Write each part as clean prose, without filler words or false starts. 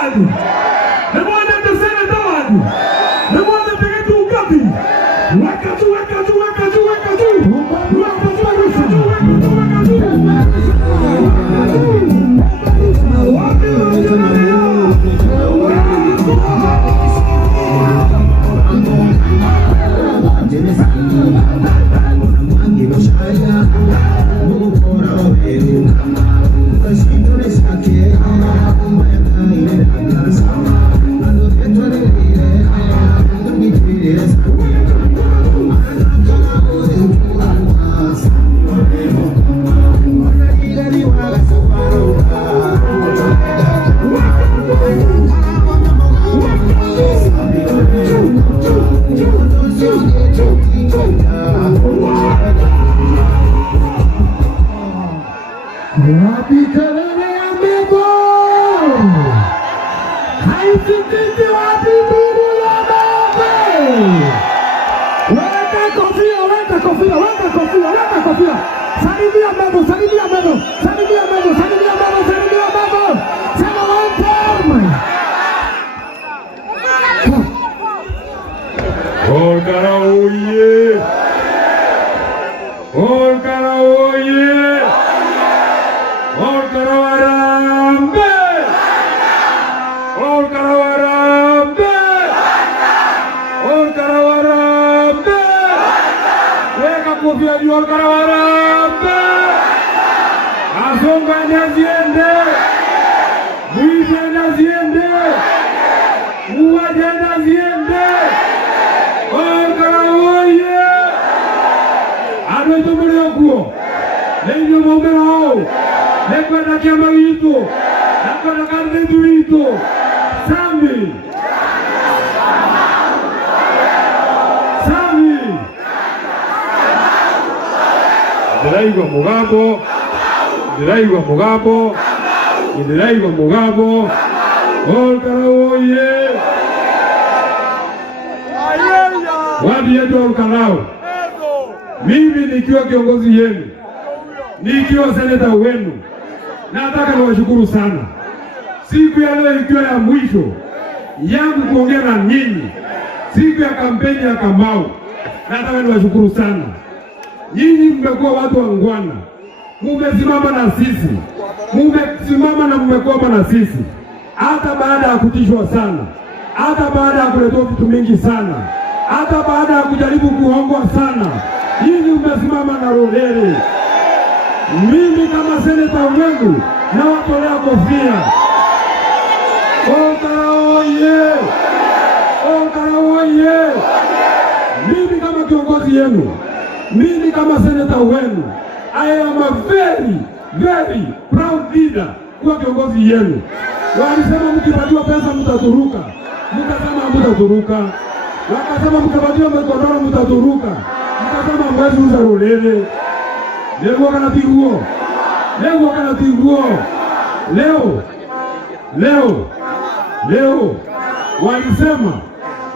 wadu. Nemwone mtesene wadu. Nemwone mtegetu ugabi. Weka tu, weka tu, weka tu, weka tu. Weka tu, weka tu, weka tu, weka tu. Wapi kelele ya Mego? Haisikiki wapi ndugu ya Mego? Weka kofia, weka kofia, weka kofia, weka kofia. Salimia Mego, salimia Mego, salimia Mego, salimia Mego, salimia Mego. Sema one time. Olkara oye! Olkara oye! Olkara warambe! Olkara warambe! Olkara warambe! Weka kofia juu, Olkara warambe! Asonga ndaziende! Mwize ndaziende! Uwaje ndaziende! Olkara oye! Adweto muliokuo! Lenyo maumera hao! Nekwenda kiama wito, nekwenda kandetu wito, Sami, Sami, ndiraigwa mugambo, ndiraigwa mugambo, ndiraigwa mugambo, Olkara oye! Wadi yetu Olkarao, mimi nikiwa kiongozi yenu, nikiwa seneta wenu, nataka niwashukuru sana. Siku ya leo ikiwa ya mwisho yangu kuongea na nyinyi, siku ya kampeni ya Kamau, nataka niwashukuru sana. Nyinyi mmekuwa watu wangwana, mumesimama na sisi, mumesimama na mmekuwa na sisi, hata baada ya kutishwa sana, hata baada ya kuletea vitu mingi sana, hata baada ya kujaribu kuongwa sana, nyinyi mmesimama na rolele. Mimi kama seneta wenu nawatolea kofia. Olkara oye! Olkara oye! Mimi kama kiongozi yenu, mimi kama seneta wenu, I am a very, very proud leader kuwa kiongozi yenu. Walisema mkipatiwa pesa mtaturuka, mkasema mtaturuka. Wakasema mkipatiwa mkodoro mtaturuka, mkasema mwezi uza rolele. Leo kana tiguo. Leo kana tiguo. Leo walisema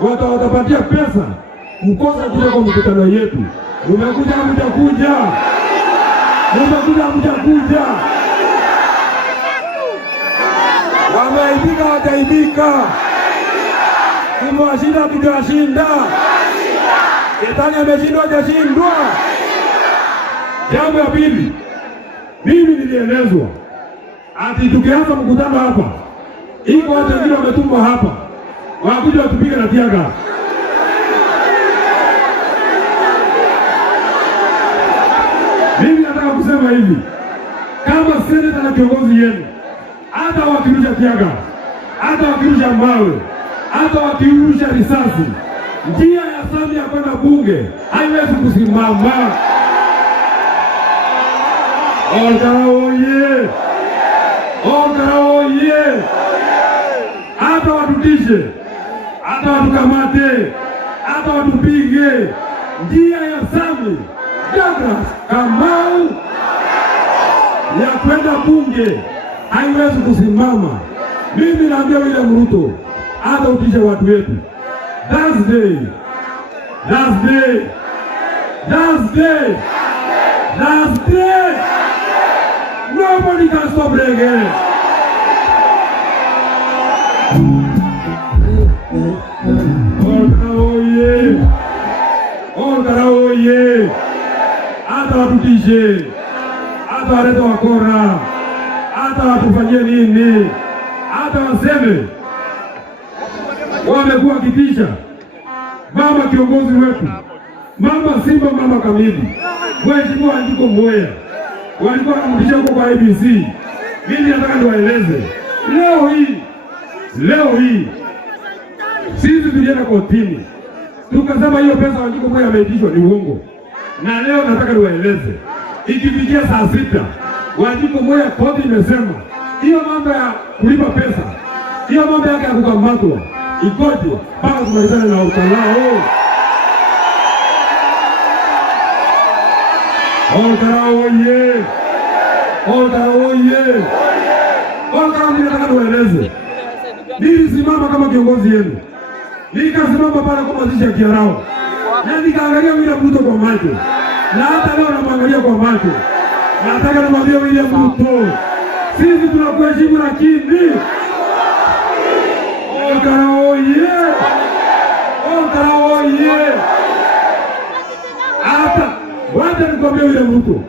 watapatia pesa mkosa kuja kwa mkutano yetu. Umekuja mtakuja. Umekuja mtakuja. Wameibika wataibika. Tumewashinda tutawashinda. Shetani ameshindwa hajashindwa. Jambo ya pili, mimi nilielezwa ati tukianza mkutano hapa, iko watu wengine wametumwa hapa wakuja watupige na tiaga. Mimi nataka kusema hivi, kama seneta na kiongozi yenu, hata wakirusha tiaga, hata wakirusha mawe, hata wakirusha risasi, njia ya Samia kwenda bunge haiwezi kusimama. Olkara oye! Olkara oye! Hata watutishe, hata watukamate, hata watupige, njia ya Sami Douglas Kamau ya kwenda bunge haiwezi kusimama. Mimi naambia William Ruto, hata utishe watu wetu. That's day. Nobody can stop Reggae. Olkara oye! Hata watutishe, hata walete wakora, hata watufanyie nini, hata waseme wamekuwa kitisha mama kiongozi wetu, mama Simba, mama kamili, Mheshimiwa Wanjiku Mweya walikuwa wanamtisha huko kwa ABC. Mimi nataka niwaeleze leo hii sisi tulienda kotini tukasema hiyo pesa Wanjiku Mweya ameitishwa ni uongo, na leo nataka niwaeleze ikifikia saa 6 Wanjiku Mweya koti imesema hiyo mambo ya kulipa pesa, hiyo mambo yake ya kukamatwa ikoje mpaka tumalizane na utalao. Olkara oye! Olkara oye! Olkara, mimi nataka niwaeleze, nilisimama kama kiongozi yenu, nikasimama pale kwa mazishi ya Kiarao na nikaangalia William Ruto kwa macho, na hata leo namwangalia kwa macho. Nataka nimwambie William Ruto, sisi tunakuheshimu, lakini Olkara oye! Olkara oye! Hata wacha nikwambie William Ruto,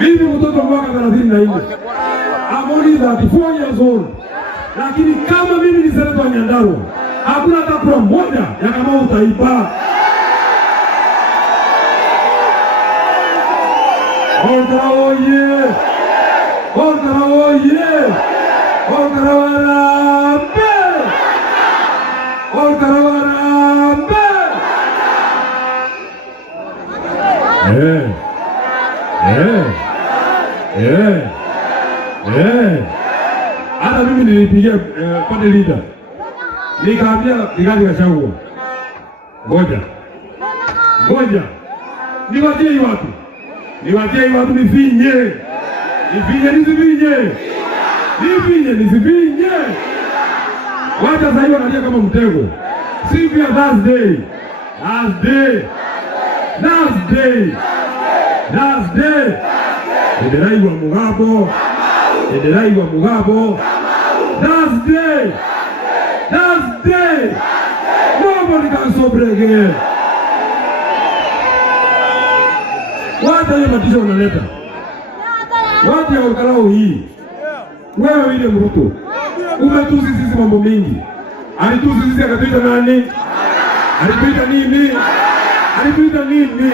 mimi mtoto mwaka 34, I'm only 34 years old, lakini kama mimi ni seneta wa Nyandarua, hakuna hata kura moja ya kama utaiba. Olkara oye! Olkara oye! Olkara warambe! Olkara warambe! Hata mimi nilipigia pande leader, nikaambia Rigathi Gachagua, ngoja niwatie hii watu nifinye nisifinye. Wacha sasa hiyo analia kama mtego. Siku ya Thursday Ederaigwa mugabo Thursday nobody can stop again. Wacha hiyo matisho unaleta, wacha ya ukalao hii. Wewe William Ruto umetusi sisi mambo mingi, alitusi sisi akatuita nani? Alituita nini?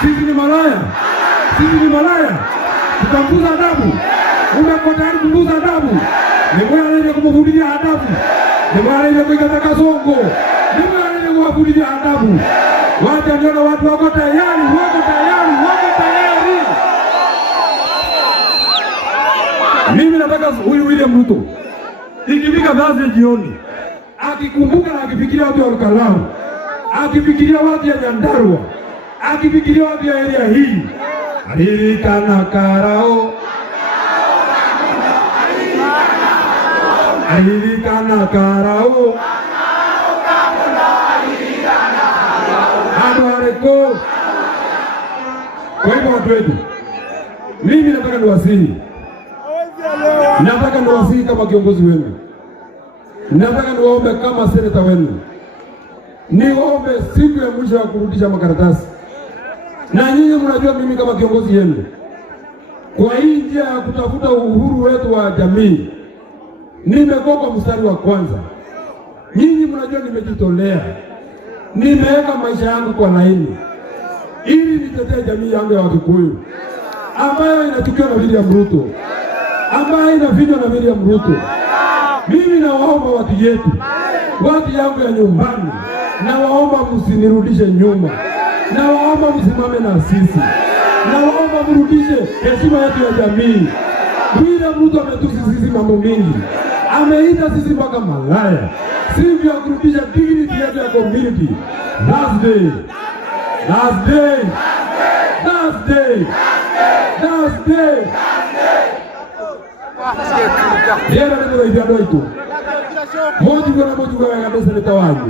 Sisi ni malaya, tutambuza adabu. Umekota hadi kumbuza adabu. Nemwe anaenda kumfudilia adabu. Nemwe anaenda kuikata kasongo. Nemwe anaenda kumfudilia adabu. Wacha niona watu wako tayari. Mimi nataka huyu William Ruto ikifika Thursday jioni, akikumbuka na akifikiria watu wa Olkara, akifikiria watu ya Nyandarua, akifikiria watu ya area hii, alirikana Karao, Aduareko. Kwa hivyo watu wetu, mimi nataka niwasihi kama kiongozi wenu, nataka niwaombe kama seneta wenu, niwaombe siku ya mwisho ya kurudisha makaratasi. Na nyinyi mnajua mimi kama kiongozi yenu, kwa hii njia ya kutafuta uhuru wetu wa jamii, nimekuwa kwa mstari wa kwanza. Nyinyi mnajua nimejitolea, nimeweka maisha yangu kwa laini ili nitetee jamii yangu ya Wakikuyu ambayo inachukiwa na William Ruto, ambayo inafinywa na William Ruto. Mimi nawaomba watu yetu, watu yangu ya nyumbani, nawaomba msinirudishe nyuma, nawaomba msimame na sisi, nawaomba mrudishe heshima yetu ya jamii. William Ruto ametusi sisi mambo mingi, ameita sisi mpaka malaya, sivyo kurudisha dignity yetu ya community. Thursday. Yera ndio idiado itu. Moji kwa kabisa nitawaje.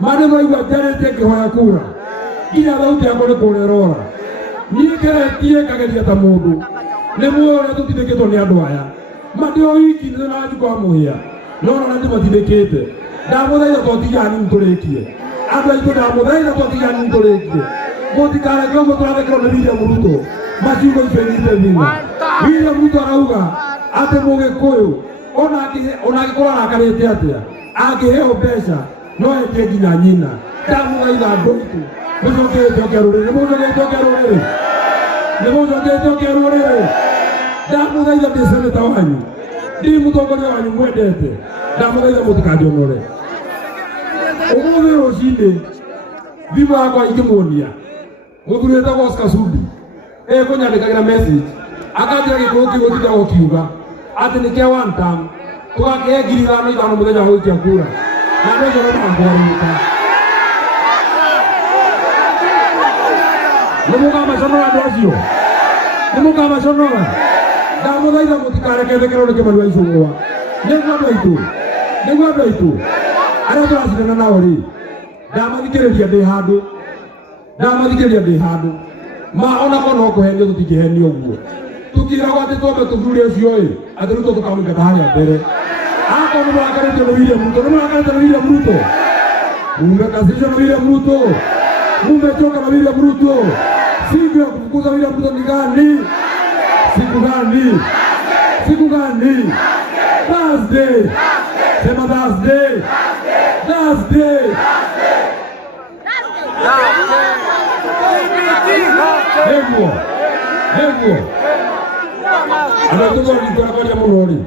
Maneno hiyo jana teke hayakura. Ila lauti yako kulerora. Nikere tie kagalia ta mundu. Ne muone tutiteketo ni andu aya. Madio hiki ndio naji kwa muhia. no na ndimathithikite ndamuthaitha twatigani mturekie andũ aitũ ndamuthaitha twatigani mturekie mũtikareke ũguo twathĩkĩrwo nĩ William Ruto maciugo icio inyite thina. William Ruto arauga atĩ Mũgĩkũyũ ona angĩkorwo arakarĩte atĩa angĩheo mbeca no endie nginya nyina. Ndamuthaitha andũ aitũ mũcokete rũrĩrĩ, mũcokete rũrĩrĩ, nĩ mũcokete rũrĩrĩ. Ndamuthaitha ndĩ seneta wanyu, ndĩ mũtongoria wanyu mwendete, ndamuthaitha mũtikanjonore. Ũmũthĩ rũcinĩ thimũ yakwa ingĩmuonia mũthuri wĩtagwo Oscar Sudi kũnyandĩkagĩra message akanjĩra Gĩkũyũ kĩu gĩtindagwo kiuga atĩ nĩ kĩa one term tũgakĩhe 5,000 mũthenya wa gũikia kura na andũ acio no makwarĩte. Nĩ mũkamaconora andũ acio, nĩ mũkamaconora. Ndamuthaitha mũtikareke thĩkĩrwo nĩ Kĩmani wa Icũng'wa. Nĩguo andũ aitũ, nĩguo andũ aitũ arĩa tũracindana nao rĩ, ndamathikĩrĩria ndĩ handũ, ndamathikĩrĩria ndĩ handũ ma ona korwo no kũhenio tũtingĩhenio ũguo. Tũkĩragwo atĩ twambe tũthure ũcio ĩ atĩ Ruto tũkamũingata harĩa mbere. Akorwo nĩ mũrakarĩtio nĩ William Ruto, nĩ mũrakarĩtio nĩ William Ruto, mumekasirishwa na William Ruto, mumechoka na William Ruto. Siku ya kufukuza William Ruto ni gani? Siku gani? Siku gani? Thursday. Sema Thursday. Thursday. Heguo. Heguo. Ana tuko nitarakoria munori.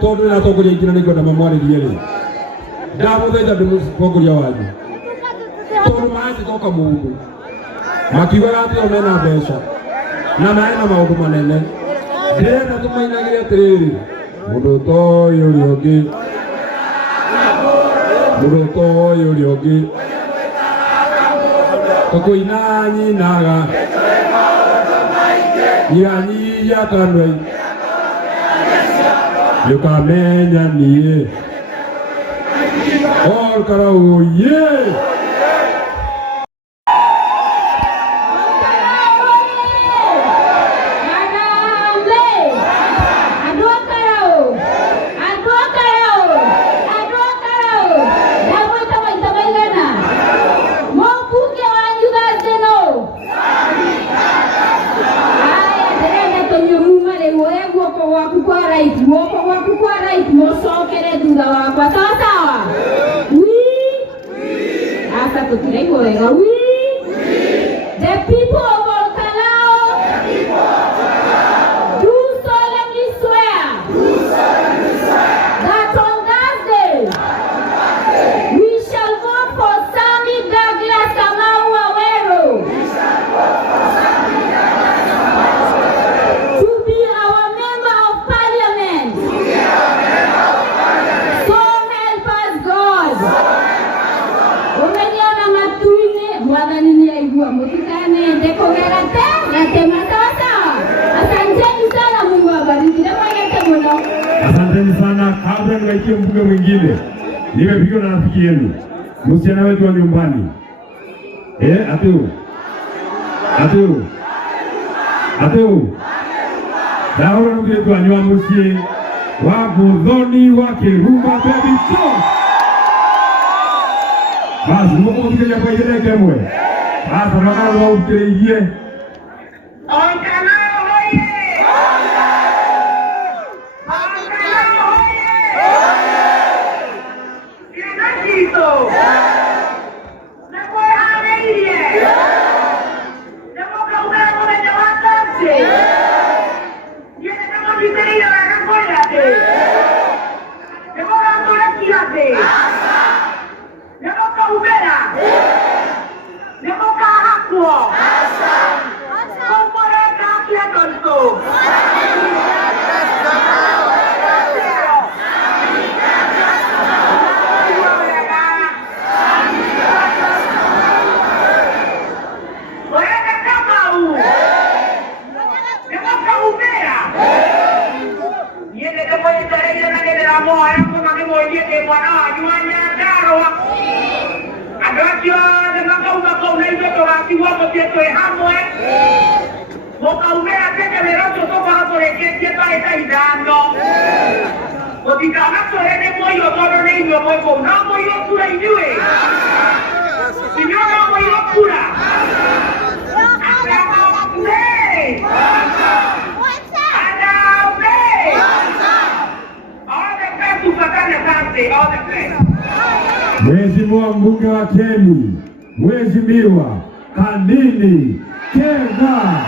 Tondu na tokoria ikina niko na mamwarĩrie rĩ. Ndamuthaitha ndĩmũtongoria wanyu. Tondu maati toka mũndũ. Makiugaga atĩ o mena mbeca na mena maũndũ manene. Ndĩrenda tũmainagĩre atĩrĩrĩ, mũndũ toĩ ũrĩa ũngĩ, mũndũ toĩ ũrĩa ũngĩ, tũkũina nyinaga nyanyia kanua nĩũkamenya niĩ orkara ũye. The people of Olkalao do solemnly swear that on Thursday we shall vote for Sammy Douglas Kamau Waweru to be our member of parliament. So help us God. Umeniona matuine mwathani ni aigua mutikane ndekogera te na tema sawa. Asanteni sana, Mungu awabariki. Namwagete muno. Asanteni sana. Kabla niwaikie mbunge mwingine, nimepigwa na rafiki yenu msichana wetu wa nyumbani ateu daura mwetu wa nyua musie wa Muthoni wa Kirumba baby talk. Basi mko mkija kwa ile kemwe. Basi nakalo ukiingie. Olkalao hoye! Olkalao hoye! Inakito! Nakoe haleie! Nakoka ugana mwenye wakati! Yene kama viteria na nakoe yate! Nakoka mwenye yate! Nakoka ubera! Nakoka hakuo! Mokaumea teke merocho toka hapo reketie pale kaidano. Otikana torene moi ndio mweko unamo hiyo kura ijue. Sinyona mo hiyo kura. Mheshimiwa mbunge wa Keni, Mheshimiwa Kandini Kega.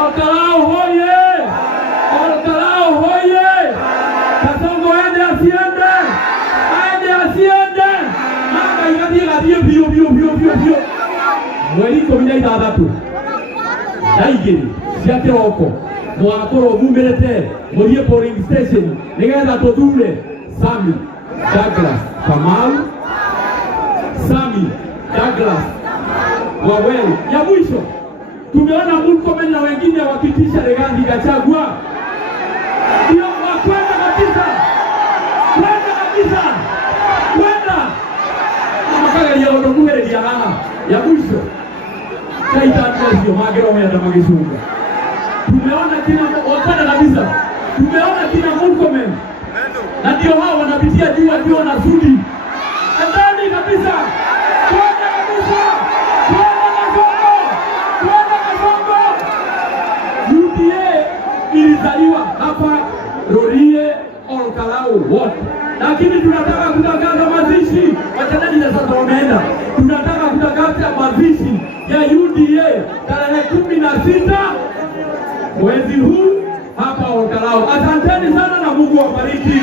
Olkalau hoye! Olkalau hoye! Kasongo aende asiende! Aende asiende! Maka ikati bio. Mweli komina itadatu. Daigiri, siate oko. Mwakoro mumerete, morie polling station. Nigeza todule. Sami Douglas Kamau. Sami Douglas Wawel. Ya mwisho, tumeona Murkomen na wengine wakitisha Rigathi Gachagua. Ndio wakwenda kabisa. Kwenda. Makaga ya odokuhere ya haha. Ya mwisho. Kaitandazio magero ya damagisunga. Tumeona kina wakana kabisa. Tumeona kina Murkomen. Na ndio hao wanapitia juu wakiwa na sudi. Ndani kabisa. Kwenda kabisa. UDA ilizaliwa hapa Rorie Olkalau wote. Lakini tunataka kutangaza mazishi. Wachezaji na sasa wameenda. Tunataka kutangaza mazishi ya UDA tarehe 16 mwezi huu hapa Olkalau. Asanteni sana na Mungu awabariki.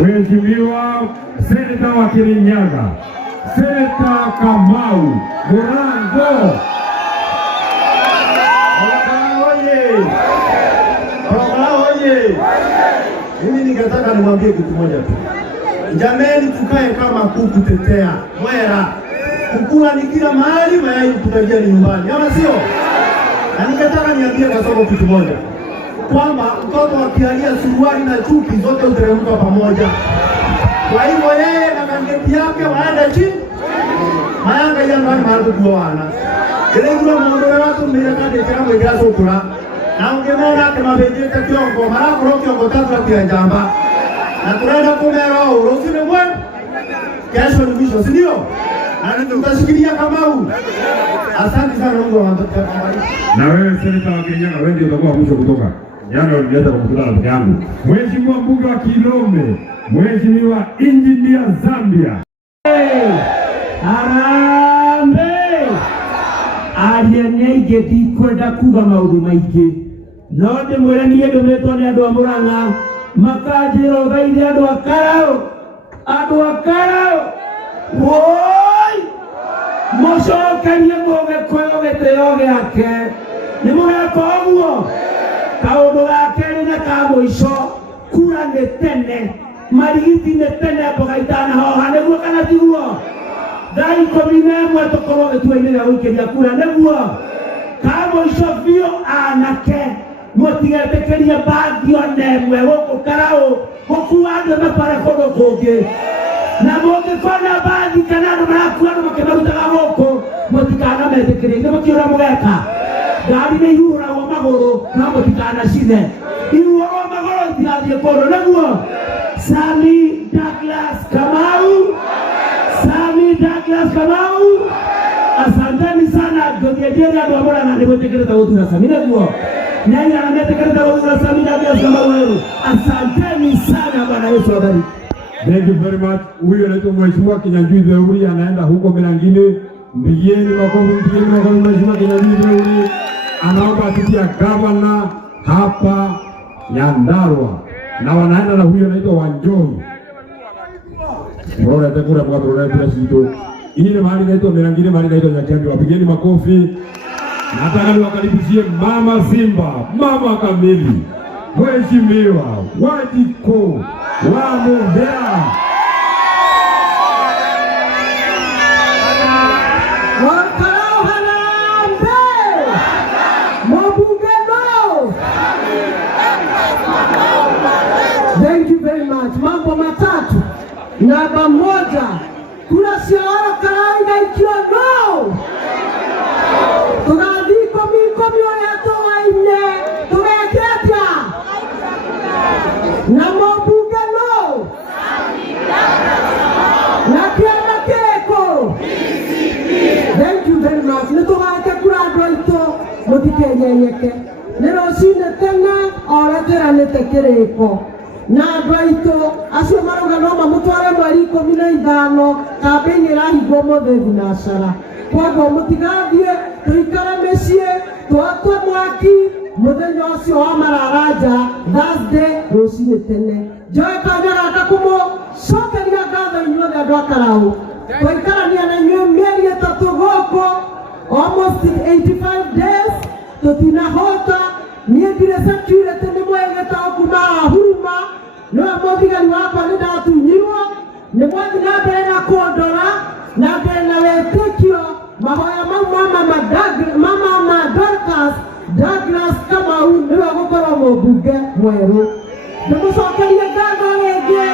Mheshimiwa Seneta wa Kirinyaga, Seneta Kamau Murango. Mimi ningetaka nimwambie kitu moja tu. Jameni, tukae kama kuku tetea. Mwera. Kukula ni kila mahali, mayai kutajia ni nyumbani. Ama sio? Na ningetaka niambie Kasongo kitu moja. Kwamba mtoto akialia suruali na chupi zote uteremka pamoja. Kwa hivyo yeye na kangeti yake waenda chini. Mayanga yanga ni mahali kuoana. Ile ndio mwondole watu mmerekadi kama mwegazo kula. Na ungemona kama bejeta kiongo mara kiongo tatu ya jamba. Na tunaenda kumera urusini mwe. Kesho ni mwisho, si ndio? Na tutashikilia Kamau. Asante sana Mungu awabariki. Na wewe Seneta wa Kirinyaga, wewe ndio utakuwa mwisho kutoka. Jana ulileta kwa mkutano peke yangu. Mheshimiwa mbunge wa Kilome, Mheshimiwa Engineer Zambia. Arambe! Arianege dikwenda kuga maundu maingi. No ndimwire niĩ ndũmĩtwo nĩ andũ a Mũrang'a makanjĩra ũthaithe andũ a Karau. Woi! Mũcokerie Mũgĩkũyũ gĩtĩo gĩake. Nĩ mũgeka ũguo? Kaũndũ ga kerĩ na ka mũico, kura nĩ tene, marigiti nĩ tene, mboga itanahoha, nĩguo kana tiguo? Thaa 11 tũkorwo gĩtua-inĩ gĩa gũikĩria kura, nĩguo? Ka mũico biũ anake, mũtigetĩkĩrie mbagi ona ĩmwe gũkũ Karau gũkua andũ mapare kũndũ kũngĩ. Na mũngĩkona mbagi kana andũ marakua andũ makĩmarutaga gũkũ, mũtikanametĩkĩrie. Nĩ mũkĩũra mũgeka? Ngari nĩ ihuragwo magũrũ, no mũtikanacine. Ihuragwo magũrũ itigathiĩ kũndũ, nĩguo? Sami Douglas Kamau. Asanteni sana. Ngũthiĩnjĩre andũ a Mũrang'a nĩ gwĩtĩkĩrĩte gũthura Sami, nĩguo? Nyaira na metĩkĩrĩte gũthura Sami Douglas Kamau. Asanteni sana. Bwana Yesu awabariki. Thank you very much. Huyu anaitwa Mheshimiwa Kinyanjui Theuri, anaenda huko Mirangini. Mpigieni makofi Mheshimiwa Kinyanjui Theuri. Anaomba kiti ya gavana hapa Nyandarua. Na wanaenda na huyu anaitwa Wanjohi. Bora tekura kwa bora presidento. Ile mahali inaitwa Mirangini, mahali inaitwa Nyakyambi. Wapigeni makofi. Nataka niwakaribishie Mama Simba, Mama Kamili. Mheshimiwa Wajiko wa Mbeya. Thank you very much. Mambo matatu. Namba moja, kura cia Olkalau ikiwa no. Tunathiko miko mioyo yetu waine. mũtikenyeke nĩ rũcinĩ tene o tweranĩte kĩrĩko na andũ aitũ acio marauga no mamũtware mweri 15 kambĩini ĩrahingwo ũmũthĩ thinacara. Koguo mũtigathiĩ, tũikare mĩciĩ twatwe mwaki mũthenya ũcio wa mararaja Thursday rũcinĩ tene. Njoe kanya gaka kũmũcokeria ngatho inyuothe andũ a Karaũ. Twaikarania na inyuĩ mĩeri ĩtatũ gũkũ, almost 85 days, tũtinahota. Niĩ ndirĩ security nĩ mwegeta kuma huruma, nĩwe mũthigari wakwa nĩ ndatunyirwo, nĩ mwathi na mbere na kũndora na mbere na wĩtĩkio. Mahoya mau mama Dorcas Douglas Kamau nĩwe gũkorwo mũmbunge mwerũ. Ndĩmũcokerie ngatho rĩngĩ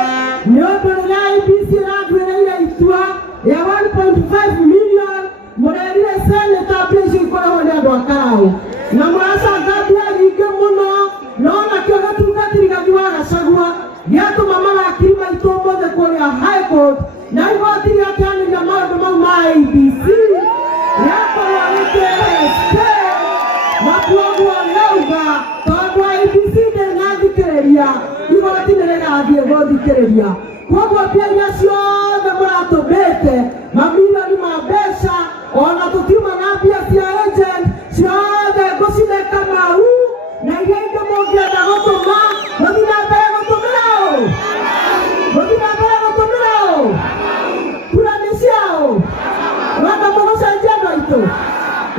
nĩ ũndũ rĩrĩa IEBC ĩratuĩrĩire itua ya 1.5 million mũrerire seneta mbia icio ikoragwo nĩ andũ a Karaũ na mũracanga mbia nyingĩ mũno, no nakĩo gatungatĩri gathi wa Gachagua gĩatũma mawakiri maitũ ũmũthĩ kũrĩa High Court na igoti rĩakĩanĩria maũndũ mau ma IEBC rĩakorwo rĩkĩrĩte. Na kuoguo rĩauga tondũ IEBC ndĩnathikĩrĩria, igoti nĩrĩgathiĩ gũthikĩrĩria. Kuoguo mbia iria ciothe mũratũmĩte mamirioni ma mbeca, ona tũtiuma na mbia cia agent ciothe ngũcine Kamau, na iria ingĩ mũngĩenda gũtũma mũthiĩ na mbere gũtũmĩra ũ, mũthiĩ na mbere gũtũmĩra ũ, kura nĩ ciaũ, wenda mũgũcenjia andũ aitũ.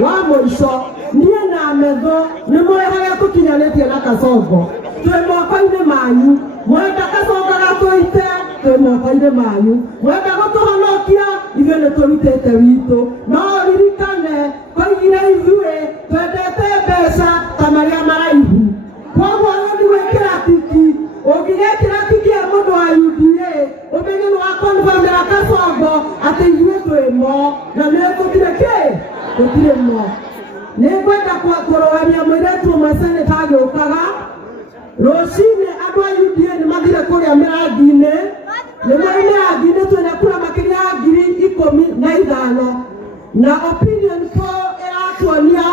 Wa mũico niĩ na Metho nĩ mũrĩ harĩa tũkinyanĩtie na Kasongo, twĩ moko-inĩ manyu. Mwenda Kasongo gatũite, twĩ moko-inĩ manyu. Mwenda gũtũhonokia, ithuĩ nĩ tũrutĩte witũ. No ririkane koigire ithuĩ twendete mbeca ta marĩa maraihu. Koguo nĩ gwĩkĩra tiki, ũngĩgekĩra tiki ya mũndũ wa UDA ũmenye nĩ wa confirmĩra Kasongo atĩ ithuĩ twĩ mo, na nĩ tũtirĩ kĩ, tũtirĩ mo. Nĩ ngwenda kũrũgamia mũirĩtu ũmwe seneta agĩũkaga rũcinĩ. Andũ a UDA nĩ mathire kũrĩa mĩrangi-inĩ, nĩ marĩ mĩrangi-inĩ twĩna kura makĩria ya 15,000 na opinion poll ĩratuonia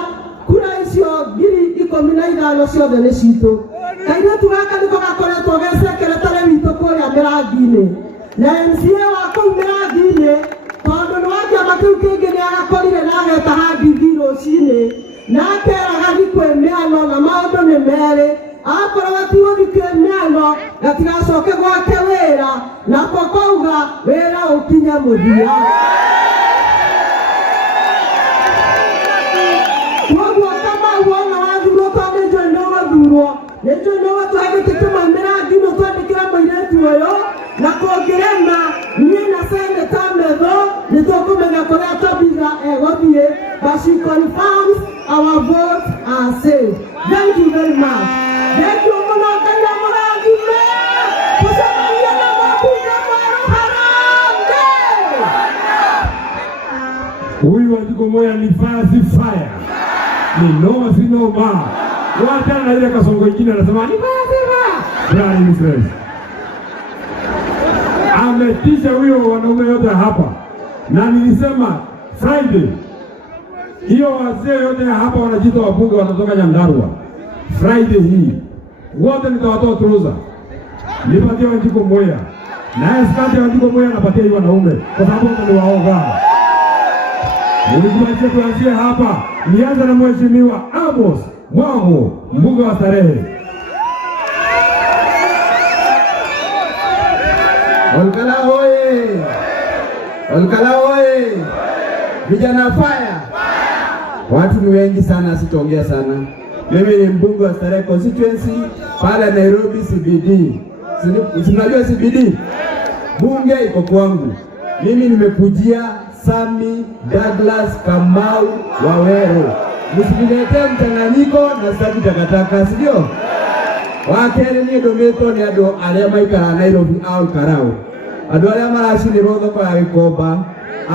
kura icio 15,000 ciothe nĩ citũ. Kairĩtu gaka nĩko gakoretwo gecekeretare witũ kũrĩa mĩrangi-inĩ, na MCA wa kũu mĩrangi-inĩ tondũ nĩ wa kĩama kĩu kĩngĩ nĩ agakorire na agetaha ndithi rũcinĩ na akeraga thikũ mĩano na maũndũ nĩ merĩ. Akorwo gatigũthiĩ kwĩ mĩano gatigacoke gwake wĩra, nako kauga wĩra ũkinya mũthia. Koguo Kamau wona wathurwo tondũ nĩ njũĩ nĩ ũgũthurwo, nĩ njũĩ nĩ ũgũtũhe gĩtĩ kĩmwe mĩrangi-inĩ twandĩkĩre mũirĩtu ũyũ, na kũngĩrema niĩ na seneta Metho nĩ tũkũmenya kũrĩa Tabitha egũthiĩ, but she confirms our votes are safe. Thank you very much. Thank you mũno, Ngai amũrathime. Tũcemanie na mũmbunge mwerũ Harambee. Huyu Wanjiku Moya ni fire. Ni noma si noma. Wachana na ile Kasongo ingine anasema ni fire. Ametisha huyo wanaume yote hapa. Na nilisema Friday hiyo wazee yote hapa wanajiita wabunge wanatoka Nyandarua. Friday hii wote nitawatoa trouser. Nipatie Wanjiku Moya. Na skati ya Wanjiku Moya napatia hiyo wanaume kwa sababu wote ni waoga. Nilikubalia tuanzie hapa. Nianza na Mheshimiwa Amos Mwamo, mbunge wa Starehe. Olkala hoye! Olkala hoye! Vijana fire! Watu ni wengi sana, sitaongea sana. Mimi ni mbunge wa Starehe constituency pale Nairobi CBD. Unajua CBD? Bunge iko kwangu. Mimi nimekujia Sami Douglas Kamau Waweru. Msiniletee mchanganyiko na sitaki takataka, si ndio? Wakere ni ndometwo ni andu aria maikara Nairobi au Karaũ. Andu aria maracinirwo thoko ya Gikomba,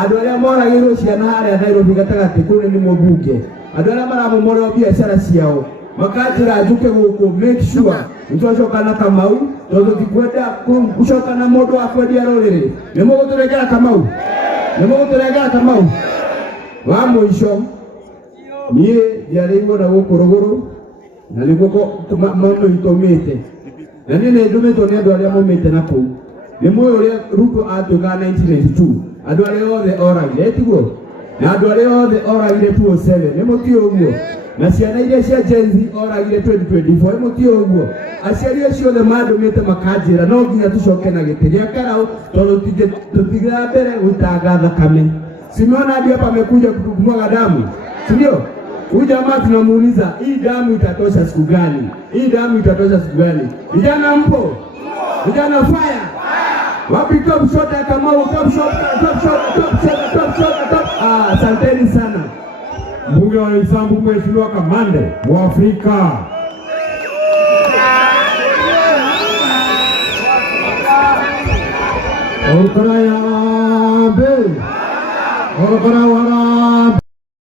andu aria moragirwo ciana haria Nairobi gatagati kũu ni mũmbunge. Andu aria maramomorwo biacara ciao makajira njuke guku, make sure nitwacoka na Kamau tondu tikwenda gucoka na mundu wa kwendia rũrĩrĩ. Nĩ mũgũtũregera Kamau, nĩ mũgũtũregera Kamau. Wa mũico niĩ yaringo na gukuruguru na niguo mamwe itomete na nini ndumetwo ni andu aria maumite na kuu ni moyo uria Ruto atuga 1992 andu aria othe oragire tiguo na andu aria othe oragire 2007 ni mutio uguo na ciana iria cia Gen Z oragire 2024 mutio uguo aciari acio othe mandumite makanjira no nginya tucoke na giti gia Karau tondu tutigira mbere gutanga thakame. Simeona hadi hapa amekuja kumwaga damu, si ndio? Huyu jamaa tunamuuliza hii damu itatosha siku gani? Hii damu itatosha siku gani? Vijana mpo? Vijana fire! Wapi top shot kama top shot. Asanteni sana. Mbunge wa Roysambu Mheshimiwa Kamande wa Afrika. Orkara ya be. Orkara wara